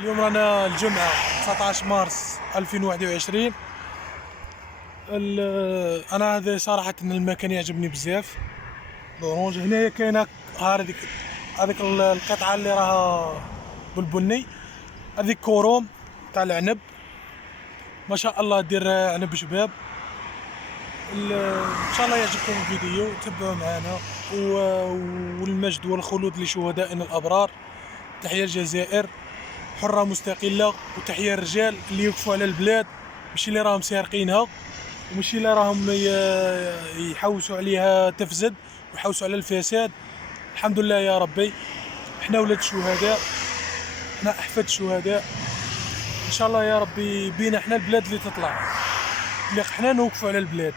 اليوم رانا الجمعة 19 مارس 2021. انا هذا صراحة المكان يعجبني بزاف. لورونج هنايا كاينة هذيك القطعة اللي راها بالبني، هذيك كوروم تاع العنب، ما شاء الله دير عنب شباب. ان شاء الله يعجبكم الفيديو، تبعوا معنا. والمجد والخلود لشهدائنا الابرار. تحية الجزائر حرة مستقلة، وتحية الرجال اللي يوقفوا على البلاد، ماشي اللي راهم سارقينها، وماشي اللي راهم يحوسوا عليها تفسد ويحوسوا على الفساد. الحمد لله يا ربي، احنا ولاد الشهداء، احنا احفاد الشهداء. ان شاء الله يا ربي بينا احنا البلاد اللي تطلع، اللي احنا نوقفوا على البلاد.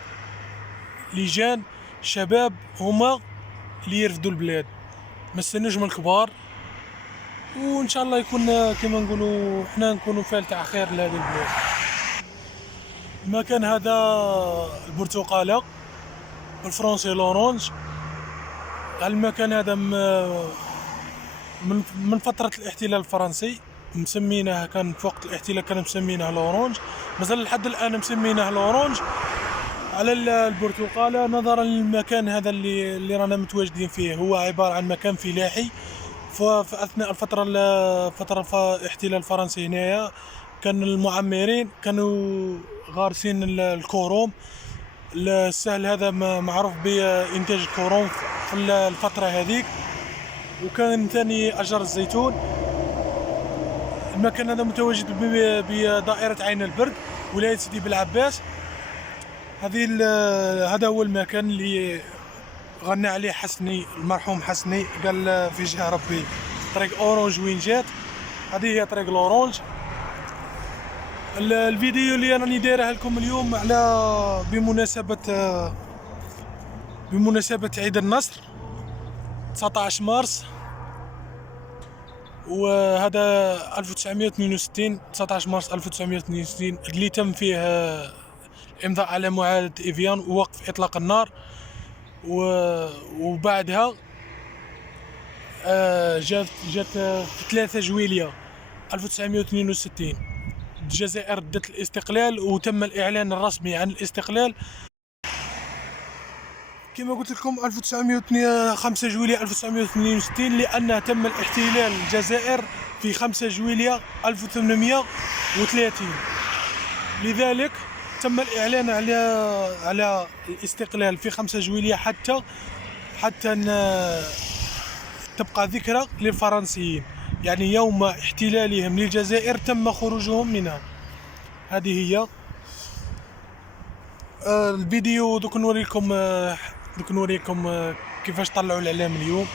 لجان شباب هما اللي يرفدوا البلاد، ما استنوش من الكبار. وان شاء الله يكون كما نقولوا احنا نكونوا فال تاع خير لهذه البلاد. المكان هذا البرتقاله بالفرنسي لورانج. المكان هذا من فترة الاحتلال الفرنسي مسميناه، كان في وقت الاحتلال كان مسميناه لورانج، مازال لحد الآن مسميناه لورانج على البرتقالة، نظرا للمكان هذا اللي رانا متواجدين فيه. هو عبارة عن مكان فلاحي. في أثناء فترة الاحتلال الفرنسي هنايا كان المعمرين كانوا غارسين الكروم. السهل هذا معروف بإنتاج الكروم في الفترة هذيك، وكان ثاني أشجار الزيتون. المكان هذا متواجد بدائرة عين البرد، ولاية سيدي بالعباس. هذا هو المكان اللي غنى عليه حسني، المرحوم حسني، قال في جهة ربي طريق أورانج وين جات، هذه هي طريق الأورانج. الفيديو اللي راني دايره لكم اليوم على بمناسبة عيد النصر 19 مارس، وهذا 1962 19 مارس 1962 اللي تم فيه الامضاء على معاهدة إيفيان ووقف إطلاق النار. وبعدها جات في 3 جويلية 1962 الجزائر ردت الاستقلال، وتم الإعلان الرسمي عن الاستقلال. كما قلت لكم 5 جويلية 1962، لأن تم الاحتلال الجزائر في 5 جويلية 1830، لذلك تم الإعلان على الاستقلال في 5 جويلية حتى تبقى ذكرى للفرنسيين، يعني يوم احتلالهم للجزائر تم خروجهم منها. هذه هي الفيديو. دوك نوريكم كيفاش طلعوا الإعلام اليوم.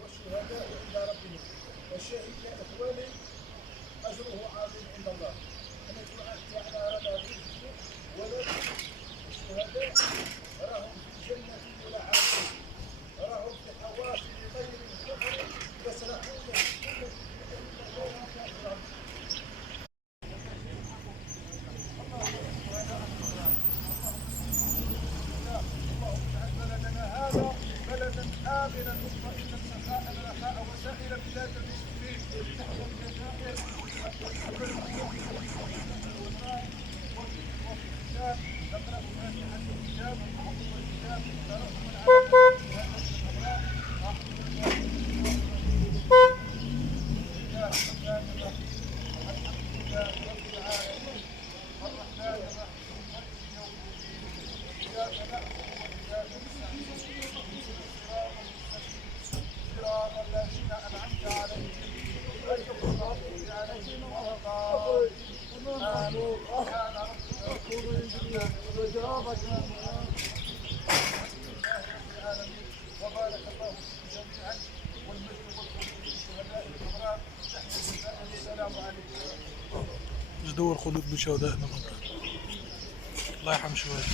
والشهداء عند ربهم، والشهيد يا إخواني أجره عظيم عند الله. أنا تعدي على رماديهم، ولكن الشهداء راهم في جنة يلعبون، راهم في حوافل طير الكفر يسرحون في كل مكان كافرا. اللهم اجعل بلدنا هذا بلدا آمنا مطمئنا سخاء رخاء وسائر بلاد المسلمين تحت الجزائر. نقرأ فاتحة الكتاب والكتاب ترحم العالمين، وبارك الله فيكم جميعا، والمجد والخلود للشهداء الابرار. تحيا الجزائر، السلام عليكم. مجد والخلود لشهدائنا الابرار. الله يرحم شهدائنا.